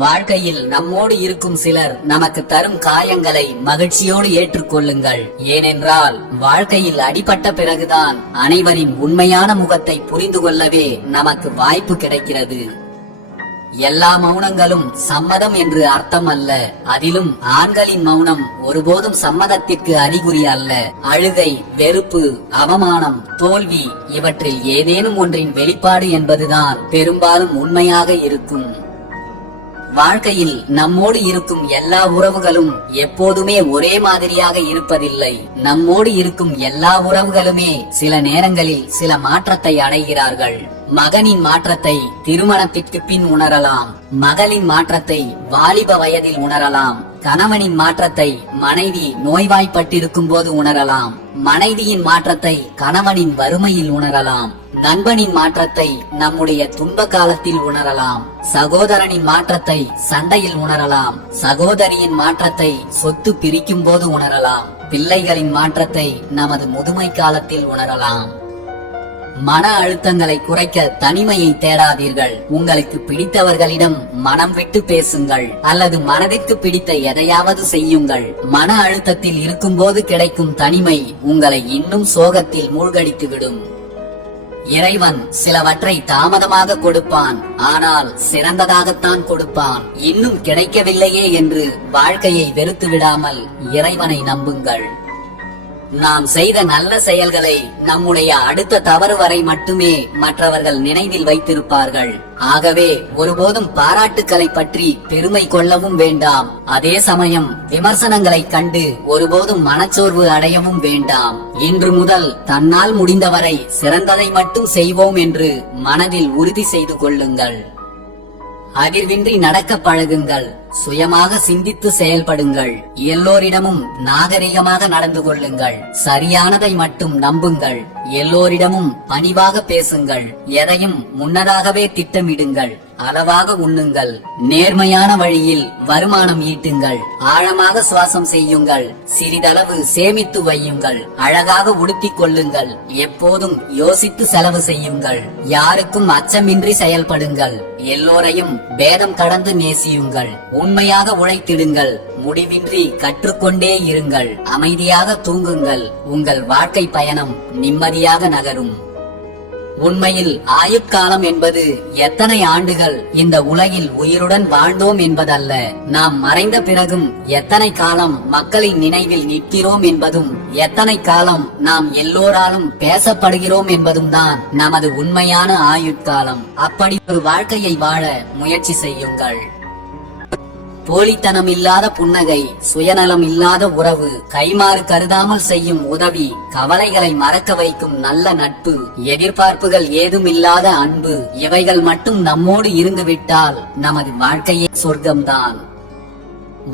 வாழ்க்கையில் நம்மோடு இருக்கும் சிலர் நமக்கு தரும் காயங்களை மகிழ்ச்சியோடு ஏற்றுக்கொள்ளுங்கள். ஏனென்றால் வாழ்க்கையில் அடிபட்ட பிறகுதான் அனைவரின் உண்மையான முகத்தை புரிந்து கொள்ளவே நமக்கு வாய்ப்பு கிடைக்கிறது. எல்லா மௌனங்களும் சம்மதம் என்று அர்த்தம் அல்ல. அதிலும் ஆண்களின் மௌனம் ஒருபோதும் சம்மதத்திற்கு அறிகுறி அல்ல. அழுகை, வெறுப்பு, அவமானம், தோல்வி இவற்றில் ஏதேனும் ஒன்றின் வெளிப்பாடு என்பதுதான் பெரும்பாலும் உண்மையாக இருக்கும். வாழ்க்கையில் நம்மோடு இருக்கும் எல்லா உறவுகளும் எப்போதுமே ஒரே மாதிரியாக இருப்பதில்லை. நம்மோடு இருக்கும் எல்லா உறவுகளுமே சில நேரங்களில் சில மாற்றத்தை அடைகிறார்கள். மகனின் மாற்றத்தை திருமணத்திற்கு பின் உணரலாம். மகளின் மாற்றத்தை வாலிப வயதில் உணரலாம். கணவனின் மாற்றத்தை மனைவி நோய்வாய்ப்பட்டிருக்கும் போது உணரலாம். மனைவியின் மாற்றத்தை கணவனின் வறுமையில் உணரலாம். நண்பனின் மாற்றத்தை நம்முடைய துன்ப காலத்தில் உணரலாம். சகோதரனின் மாற்றத்தை சண்டையில் உணரலாம். சகோதரியின் மாற்றத்தை சொத்து பிரிக்கும் போது உணரலாம். பிள்ளைகளின் மாற்றத்தை நமது முதுமை காலத்தில் உணரலாம். மன அழுத்தங்களை குறைக்க தனிமையை தேடாதீர்கள். உங்களுக்கு பிடித்தவர்களிடம் மனம் விட்டு பேசுங்கள் அல்லது மனதிற்கு பிடித்த எதையாவது செய்யுங்கள். மன அழுத்தத்தில் இருக்கும் போது கிடைக்கும் தனிமை உங்களை இன்னும் சோகத்தில் மூழ்கடித்துவிடும். இறைவன் சிலவற்றை தாமதமாக கொடுப்பான், ஆனால் சிறந்ததாகத்தான் கொடுப்பான். இன்னும் கிடைக்கவில்லையே என்று வாழ்க்கையை வெறுத்து விடாமல் இறைவனை நம்புங்கள். நாம் செய்த நல்ல செயல்களை நம்முடைய அடுத்த தவறு வரை மட்டுமே மற்றவர்கள் நினைவில் வைத்திருப்பார்கள். ஆகவே ஒருபோதும் பாராட்டுக்களை பற்றி பெருமை கொள்ளவும் வேண்டாம். அதே சமயம் விமர்சனங்களை கண்டு ஒருபோதும் மனச்சோர்வு அடையவும் வேண்டாம். இன்று முதல் தன்னால் முடிந்தவரை சிறந்ததை மட்டும் செய்வோம் என்று மனதில் உறுதி செய்து கொள்ளுங்கள். அதிர்வின்றி நடக்க பழகுங்கள். சுயமாக சிந்தித்து செயல்படுங்கள். எல்லோரிடமும் நாகரிகமாக நடந்து கொள்ளுங்கள். சரியானதை மட்டும் நம்புங்கள். எல்லோரிடமும் பணிவாக பேசுங்கள். எதையும் முன்னதாகவே திட்டமிடுங்கள். அளவாக உண்ணுங்கள். நேர்மையான வழியில் வருமானம் ஈட்டுங்கள். ஆழமாக சுவாசம் செய்யுங்கள். சிறிதளவு சேமித்து வையுங்கள். அழகாக உடுத்திக் கொள்ளுங்கள். எப்போதும் யோசித்து செலவு செய்யுங்கள். யாருக்கும் அச்சமின்றி செயல்படுங்கள். எல்லோரையும் பேதம் கடந்து நேசியுங்கள். உண்மையாக உழைத்திடுங்கள். முடிவின்றி கற்றுக்கொண்டே இருங்கள். அமைதியாக தூங்குங்கள். உங்கள் வாழ்க்கை பயணம் நிம்மதியாக நகரும். உண்மையில் ஆயுட்காலம் என்பது எத்தனை ஆண்டுகள் இந்த உலகில் உயிருடன் வாழ்ந்தோம் என்பதல்ல, நாம் மறைந்த பிறகும் எத்தனை காலம் மக்களின் நினைவில் நிற்கிறோம் என்பதும், எத்தனை காலம் நாம் எல்லோராலும் பேசப்படுகிறோம் என்பதும் தான் நமது உண்மையான ஆயுட்காலம். அப்படி ஒரு வாழ்க்கையை வாழ முயற்சி செய்யுங்கள். போலித்தனம் இல்லாத புன்னகை, சுயநலம் இல்லாத உறவு, கைமாறு கருதாமல் செய்யும் உதவி, கவலைகளை மறக்க வைக்கும் நல்ல நட்பு, எதிர்பார்ப்புகள் ஏதும் இல்லாத அன்பு, இவைகள் மட்டும் நம்மோடு இருந்துவிட்டால் நமது வாழ்க்கையே சொர்க்கம்தான்.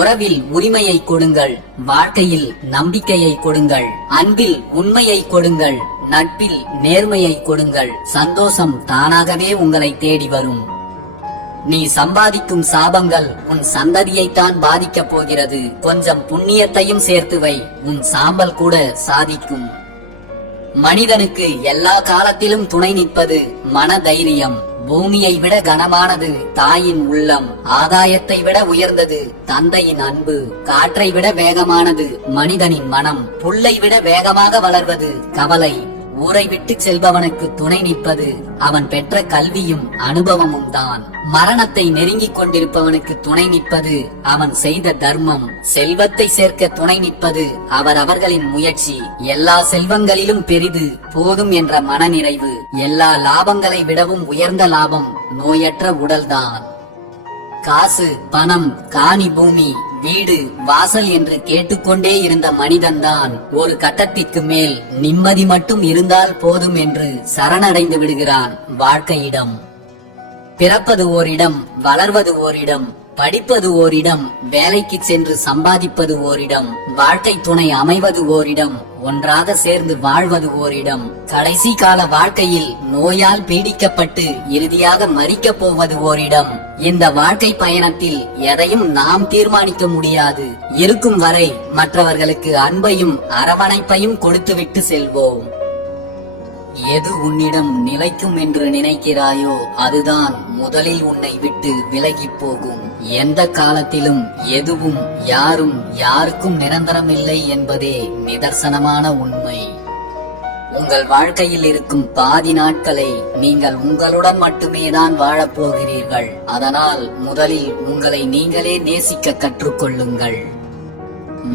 உறவில் உரிமையை கொடுங்கள். வாழ்க்கையில் நம்பிக்கையை கொடுங்கள். அன்பில் உண்மையை கொடுங்கள். நட்பில் நேர்மையை கொடுங்கள். சந்தோஷம் தானாகவே உங்களை தேடி வரும். நீ சம்பாதிக்கும் சாபங்கள் உன் சந்ததியைத்தான் பாதிக்கப் போகிறது. கொஞ்சம் புண்ணியத்தையும் சேர்த்து வை, உன் சாம்பல் கூட சாதிக்கும். மனிதனுக்கு எல்லா காலத்திலும் துணை நிற்பது மன தைரியம். பூமியை விட கனமானது தாயின் உள்ளம். ஆதாயத்தை விட உயர்ந்தது தந்தையின் அன்பு. காற்றை விட வேகமானது மனிதனின் மனம். புல்லை விட வேகமாக வளர்வது கவலை. ஊரை விட்டு செல்பவனுக்கு துணை நிற்பது அவன் பெற்ற கல்வியும் அனுபவமும் தான். மரணத்தை நெருங்கிக் கொண்டிருப்பவனுக்கு துணை நிற்பது அவன் செய்த தர்மம். செல்வத்தை சேர்க்க துணை நிற்பது அவரவர்களின் முயற்சி. எல்லா செல்வங்களிலும் பெரிது போதும் என்ற மனநிறைவு. எல்லா லாபங்களை விடவும் உயர்ந்த லாபம் நோயற்ற உடல்தான். காசு, பணம், காணி, பூமி, வீடு, வாசல் என்று கேட்டுக்கொண்டே இருந்த மனிதன்தான் ஒரு கட்டத்திற்கு மேல் நிம்மதி மட்டும் இருந்தால் போதும் என்று சரணடைந்து விடுகிறான் வாழ்க்கையிடம். பிறப்பது ஓரிடம், வளர்வது ஓரிடம், படிப்பது ஓரிடம், வேலைக்கு சென்று சம்பாதிப்பது ஓரிடம், வாழ்க்கை துணை அமைவது ஓரிடம், ஒன்றாக சேர்ந்து வாழ்வது ஓரிடம். கடைசி கால வாழ்க்கையில் நோயால் பீடிக்கப்பட்டு இறுதியாக மரிக்கப் போவது ஓரிடம். இந்த வாழ்க்கை பயணத்தில் எதையும் நாம் தீர்மானிக்க முடியாது. இருக்கும் வரை மற்றவர்களுக்கு அன்பையும் அரவணைப்பையும் கொடுத்துவிட்டு செல்வோம். எது உன்னிடம் நிலைக்கும் என்று நினைக்கிறாயோ அதுதான் முதலில் உன்னை விட்டு விலகிப் போகும். எந்த காலத்திலும் எதுவும் யாரும் யாருக்கும் நிரந்தரமில்லை என்பதே நிதர்சனமான உண்மை. உங்கள் வாழ்க்கையில் இருக்கும் பாதி நாட்களை நீங்கள் உங்களுடன் மட்டுமே தான் வாழப் போகிறீர்கள். அதனால் முதலில் உங்களை நீங்களே நேசிக்க கற்றுக்கொள்ளுங்கள்.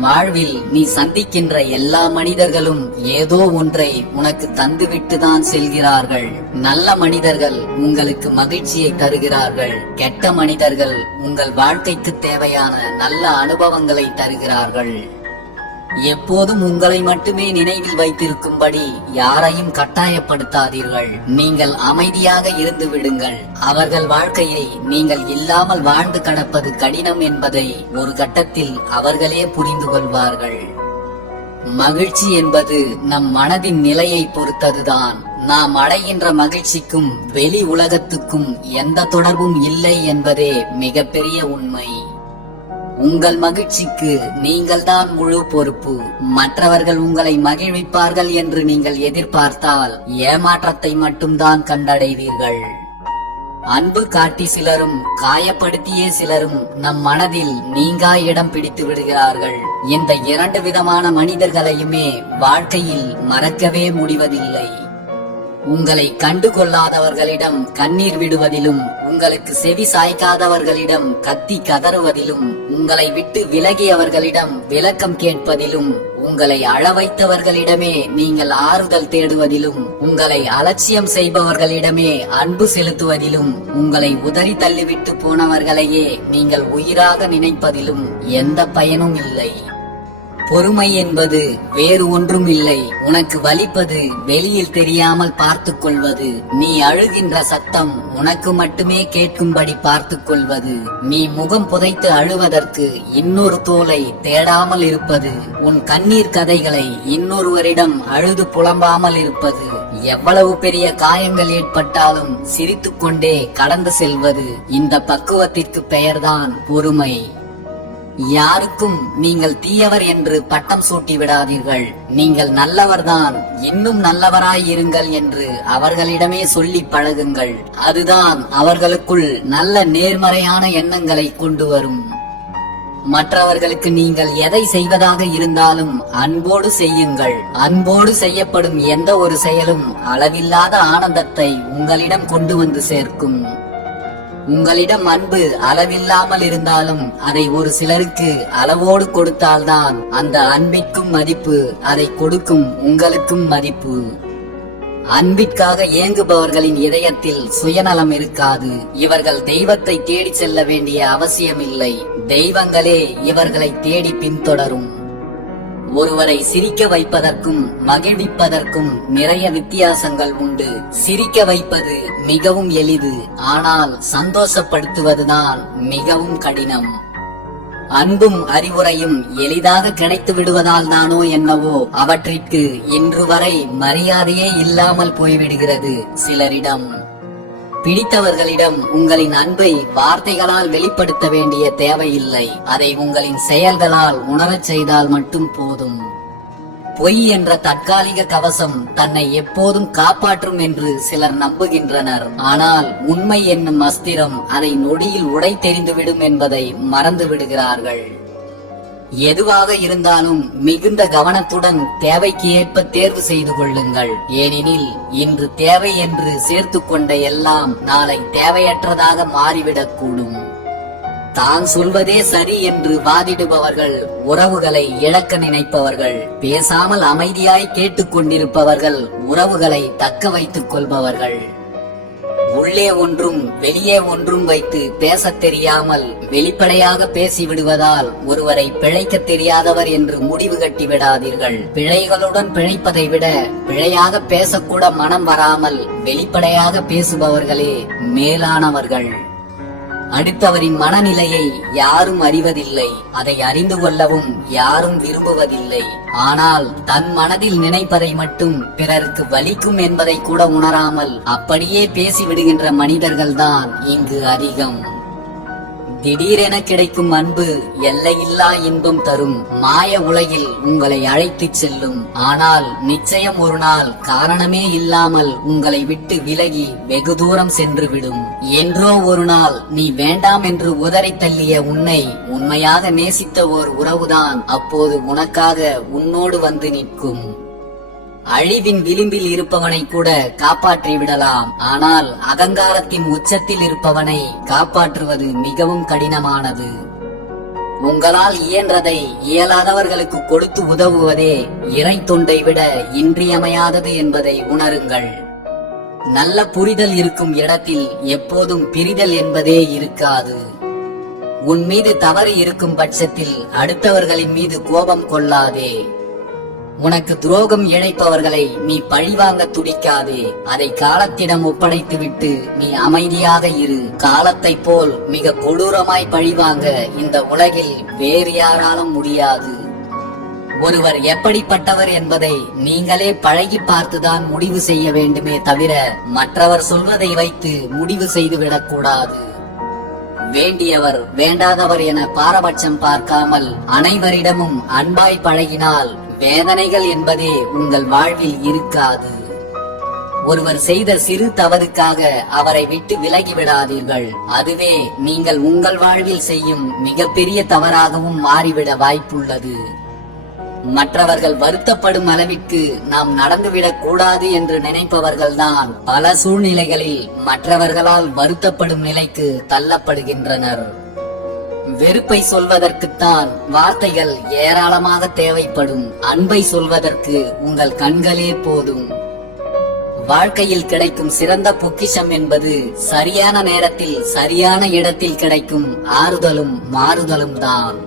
வாழ்வில் நீ சந்திக்கின்ற எல்லா மனிதர்களும் ஏதோ ஒன்றை உனக்கு தந்துவிட்டு தான் செல்கிறார்கள். நல்ல மனிதர்கள் உங்களுக்கு மகிழ்ச்சியை தருகிறார்கள். கெட்ட மனிதர்கள் உங்கள் வாழ்க்கைக்கு தேவையான நல்ல அனுபவங்களை தருகிறார்கள். எப்போதும் உங்களை மட்டுமே நினைவில் வைத்திருக்கும்படி யாரையும் கட்டாயப்படுத்தாதீர்கள். நீங்கள் அமைதியாக இருந்து விடுங்கள். அவர்கள் வாழ்க்கையை நீங்கள் இல்லாமல் வாழ்ந்து கடப்பது கடினம் என்பதை ஒரு கட்டத்தில் அவர்களே புரிந்து கொள்வார்கள். மகிழ்ச்சி என்பது நம் மனதின் நிலையை பொறுத்ததுதான். நாம் அடைகின்ற மகிழ்ச்சிக்கும் வெளி உலகத்துக்கும் எந்த தொடர்பும் இல்லை என்பதே மிகப்பெரிய உண்மை. உங்கள் மகிழ்ச்சிக்கு நீங்கள் தான் முழு பொறுப்பு. மற்றவர்கள் உங்களை மகிழ்விப்பார்கள் என்று நீங்கள் எதிர்பார்த்தால் ஏமாற்றத்தை மட்டும்தான் கண்டடைவீர்கள். அன்பு காட்டி சிலரும் காயப்படுத்தியே சிலரும் நம் மனதில் நீங்கா இடம் பிடித்து விடுகிறார்கள். இந்த இரண்டு விதமான மனிதர்களையுமே வாழ்க்கையில் மறக்கவே முடிவதில்லை. உங்களை கண்டுகொள்ளாதவர்களிடம் கண்ணீர் விடுவதிலும், உங்களுக்கு செவி சாய்க்காதவர்களிடம் கத்தி கதறுவதிலும், உங்களை விட்டு விலகியவர்களிடம் விளக்கம் கேட்பதிலும், உங்களை அழ வைத்தவர்களிடமே நீங்கள் ஆறுதல் தேடுவதிலும், உங்களை அலட்சியம் செய்பவர்களிடமே அன்பு செலுத்துவதிலும், உங்களை உதறி தள்ளிவிட்டு போனவர்களையே நீங்கள் உயிராக நினைப்பதிலும் எந்த பயனும் இல்லை. பொறுமை என்பது வேறு ஒன்றும் இல்லை. உனக்கு வலிப்பது வெளியில் தெரியாமல் பார்த்துக் கொள்வது. நீ அழுகின்ற சத்தம் உனக்கு மட்டுமே கேட்கும்படி பார்த்துக் கொள்வது. நீ முகம் புதைத்து அழுவதற்கு இன்னொரு தோலை தேடாமல் இருப்பது. உன் கண்ணீர் கதைகளை இன்னொருவரிடம் அழுது புலம்பாமல் இருப்பது. எவ்வளவு பெரிய காயங்கள் ஏற்பட்டாலும் சிரித்துக் கொண்டே கடந்து செல்வது. இந்த பக்குவத்திற்கு பெயர்தான் பொறுமை. யாருக்கும் நீங்கள் தீயவர் என்று பட்டம் சூட்டி விடாதீர்கள். நீங்கள் நல்லவர்தான், இன்னும் நல்லவராய் இருங்கள் என்று அவர்களிடமே சொல்லி பழகுங்கள். அதுதான் அவர்களுக்குள் நல்ல நேர்மறையான எண்ணங்களை கொண்டு வரும். மற்றவர்களுக்கு நீங்கள் எதை செய்வதாக இருந்தாலும் அன்போடு செய்யுங்கள். அன்போடு செய்யப்படும் எந்த ஒரு செயலும் அளவில்லாத ஆனந்தத்தை உங்களிடம் கொண்டு வந்து சேர்க்கும். உங்களிடம் அன்பு அளவில்லாமல் இருந்தாலும் அதை ஒரு சிலருக்கு அளவோடு கொடுத்தால்தான் அந்த அன்பிற்கும் மதிப்பு, அதை கொடுக்கும் உங்களுக்கும் மதிப்பு. அன்பிற்காக ஏங்குபவர்களின் இதயத்தில் சுயநலம் இருக்காது. இவர்கள் தெய்வத்தை தேடி செல்ல வேண்டிய அவசியமில்லை. தெய்வங்களே இவர்களை தேடி பின்தொடரும். ஒருவரை சிரிக்க வைப்பதற்கும் மகிழ்விப்பதற்கும் நிறைய வித்தியாசங்கள் உண்டு. சிரிக்க வைப்பது மிகவும் எளிது, ஆனால் சந்தோஷப்படுத்துவதுதான் மிகவும் கடினம். அன்பும் அறிவுரையும் எளிதாக கிடைத்து விடுவதால் தானோ என்னவோ அவற்றிற்கு இன்று வரை மரியாதையே இல்லாமல் போய்விடுகிறது சிலரிடம். பிடித்தவர்களிடம் உங்களின் அன்பை வார்த்தைகளால் வெளிப்படுத்த வேண்டிய தேவையில்லை. அதை உங்களின் செயல்களால் உணரச் செய்தால் மட்டும் போதும். பொய் என்ற தற்காலிக கவசம் தன்னை எப்போதும் காப்பாற்றும் என்று சிலர் நம்புகின்றனர். ஆனால் உண்மை என்னும் அஸ்திரம் அதை நொடியில் உடை தெரிந்துவிடும் என்பதை மறந்து விடுகிறார்கள். எதுவாக இருந்தாலும் மிகுந்த கவனத்துடன் தேவைக்கு ஏற்ப தேர்வு செய்து கொள்ளுங்கள். ஏனெனில் இன்று தேவை என்று சேர்த்து கொண்ட எல்லாம் நாளை தேவையற்றதாக மாறிவிடக்கூடும். தான் சொல்வதே சரி என்று வாதிடுபவர்கள், உறவுகளை இழக்க நினைப்பவர்கள், பேசாமல் அமைதியாய் கேட்டுக்கொண்டிருப்பவர்கள், உறவுகளை தக்க வைத்துக் கொள்பவர்கள், உள்ளே ஒன்றும் வெளியே ஒன்றும் வைத்து பேசத் தெரியாமல் வெளிப்படையாக பேசிவிடுவதால் ஒருவரை பிழைக்க தெரியாதவர் என்று முடிவு கட்டி விடாதீர்கள். பிழைகளுடன் பிழைப்பதை விட பிழையாக பேசக்கூட மனம் வராமல் வெளிப்படையாக பேசுபவர்களே மேலானவர்கள். அடுத்தவரின் மனநிலையை யாரும் அறிவதில்லை. அதை அறிந்து கொள்ளவும் யாரும் விரும்புவதில்லை. ஆனால் தன் மனதில் நினைப்பதை மட்டும் பிறருக்கு வலிக்கும் என்பதை கூட உணராமல் அப்படியே பேசிவிடுகின்ற மனிதர்கள்தான் இங்கு அதிகம். திடீரென கிடைக்கும் அன்பு எல்லையில்லா இன்பம் தரும். மாய உலகில் உங்களை அழைத்துச் செல்லும். ஆனால் நிச்சயம் ஒரு நாள் காரணமே இல்லாமல் உங்களை விட்டு விலகி வெகு தூரம் சென்றுவிடும். என்றோ ஒரு நாள் நீ வேண்டாம் என்று உதறி தள்ளிய உன்னை உண்மையாக நேசித்த ஓர் உறவுதான் அப்போது உனக்காக உன்னோடு வந்து நிற்கும். அழிவின் விளிம்பில் இருப்பவனை கூட காப்பாற்றி விடலாம். ஆனால் அகங்காரத்தின் உச்சத்தில் இருப்பவனை காப்பாற்றுவது மிகவும் கடினமானது. உங்களால் இயன்றதை இயலாதவர்களுக்கு கொடுத்து உதவுவதே இறை தொண்டை விட இன்றியமையாதது என்பதை உணருங்கள். நல்ல புரிதல் இருக்கும் இடத்தில் எப்போதும் பிரிதல் என்பதே இருக்காது. உன் மீது தவறு இருக்கும் பட்சத்தில் அடுத்தவர்களின் மீது கோபம் கொள்ளாதே. உனக்கு துரோகம் இழைப்பவர்களை நீ பழிவாங்க துடிக்காதே. அதை காலத்திடம் ஒப்படைத்துவிட்டு நீ அமைதியாக இரு. காலத்தை போல் மிக கொடூரமாய் பழிவாங்க இந்த உலகில் வேறு யாராலும் முடியாது. ஒருவர் எப்படிப்பட்டவர் என்பதை நீங்களே பழகி பார்த்துதான் முடிவு செய்ய வேண்டுமே தவிர மற்றவர் சொல்வதை வைத்து முடிவு செய்துவிடக் கூடாது. வேண்டியவர் வேண்டாதவர் என பாரபட்சம் பார்க்காமல் அனைவரிடமும் அன்பாய் பழகினால் வேதனைகள் என்பதே உங்கள் வாழ்வில் இருக்காது. ஒருவர் செய்த சிறு தவறுக்காக அவரை விட்டு விலகி விடாதீர்கள். அதுவே நீங்கள் உங்கள் வாழ்வில் செய்யும் மிகப்பெரிய தவறாகவும் மாறிவிட வாய்ப்புள்ளது. மற்றவர்கள் வருத்தப்படும் அளவிற்கு நாம் நடந்துவிடக் கூடாது என்று நினைப்பவர்கள்தான் பல சூழ்நிலைகளில் மற்றவர்களால் வருத்தப்படும் நிலைக்கு தள்ளப்படுகின்றனர். வெறுப்பை சொல்வதற்குத்தான் வார்த்தைகள் ஏராளமாக தேவைப்படும். அன்பை சொல்வதற்கு உங்கள் கண்களே போதும். வாழ்க்கையில் கிடைக்கும் சிறந்த பொக்கிஷம் என்பது சரியான நேரத்தில் சரியான இடத்தில் கிடைக்கும் ஆறுதலும் மாறுதலும் தான்.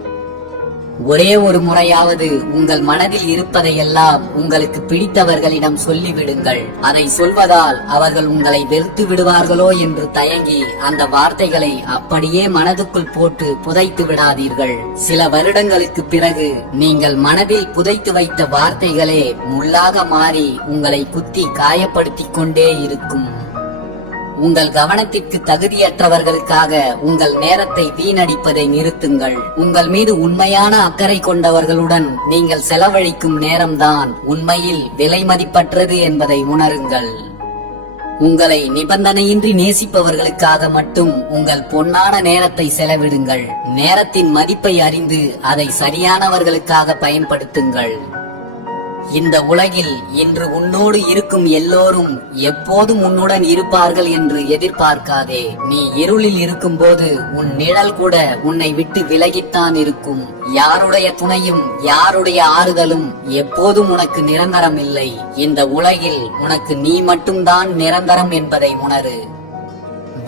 ஒரே ஒரு முறையாவது உங்கள் மனதில் இருப்பதையெல்லாம் உங்களுக்கு பிடித்தவர்களிடம் சொல்லிவிடுங்கள். அதை சொல்வதால் அவர்கள் உங்களை வெறுத்து விடுவார்களோ என்று தயங்கி அந்த வார்த்தைகளை அப்படியே மனதுக்குள் போட்டு புதைத்து விடாதீர்கள். சில வருடங்களுக்கு பிறகு நீங்கள் மனதில் புதைத்து வைத்த வார்த்தைகளே முள்ளாக மாறி உங்களை குத்தி காயப்படுத்திக் கொண்டே இருக்கும். உங்கள் கவனத்திற்கு தகுதியற்றவர்களுக்காக உங்கள் நேரத்தை வீணடிப்பதை நிறுத்துங்கள். உங்கள் மீது உண்மையான அக்கறை கொண்டவர்களுடன் நீங்கள் செலவழிக்கும் நேரம்தான் உண்மையில் விலை மதிப்பற்றது என்பதை உணருங்கள். உங்களை நிபந்தனையின்றி நேசிப்பவர்களுக்காக மட்டும் உங்கள் பொன்னான நேரத்தை செலவிடுங்கள். நேரத்தின் மதிப்பை அறிந்து அதை சரியானவர்களுக்காக பயன்படுத்துங்கள். இந்த உலகில் இன்று உன்னோடு இருக்கும் எல்லோரும் எப்போதும் உன்னுடன் இருப்பார்கள் என்று எதிர்பார்க்காதே. நீ இருளில் இருக்கும் போது உன் நிழல் கூட உன்னை விட்டு விலகித்தான் இருக்கும். யாருடைய துணையும் யாருடைய ஆறுதலும் எப்போதும் உனக்கு நிரந்தரம் இல்லை. இந்த உலகில் உனக்கு நீ மட்டும்தான் நிரந்தரம் என்பதை உணரு.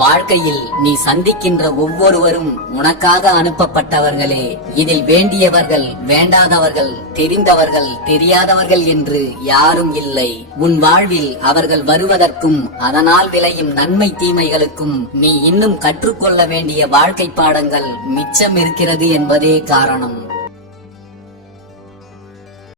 வாழ்க்கையில் நீ சந்திக்கின்ற ஒவ்வொருவரும் உனக்காக அனுப்பப்பட்டவர்களே. இதில் வேண்டியவர்கள் வேண்டாதவர்கள் தெரிந்தவர்கள் தெரியாதவர்கள் என்று யாரும் இல்லை. உன் வாழ்வில் அவர்கள் வருவதற்கும் அதனால் விளையும் நன்மை தீமைகளுக்கும் நீ இன்னும் கற்றுக்கொள்ள வேண்டிய வாழ்க்கை பாடங்கள் மிச்சம் இருக்கிறது என்பதே காரணம்.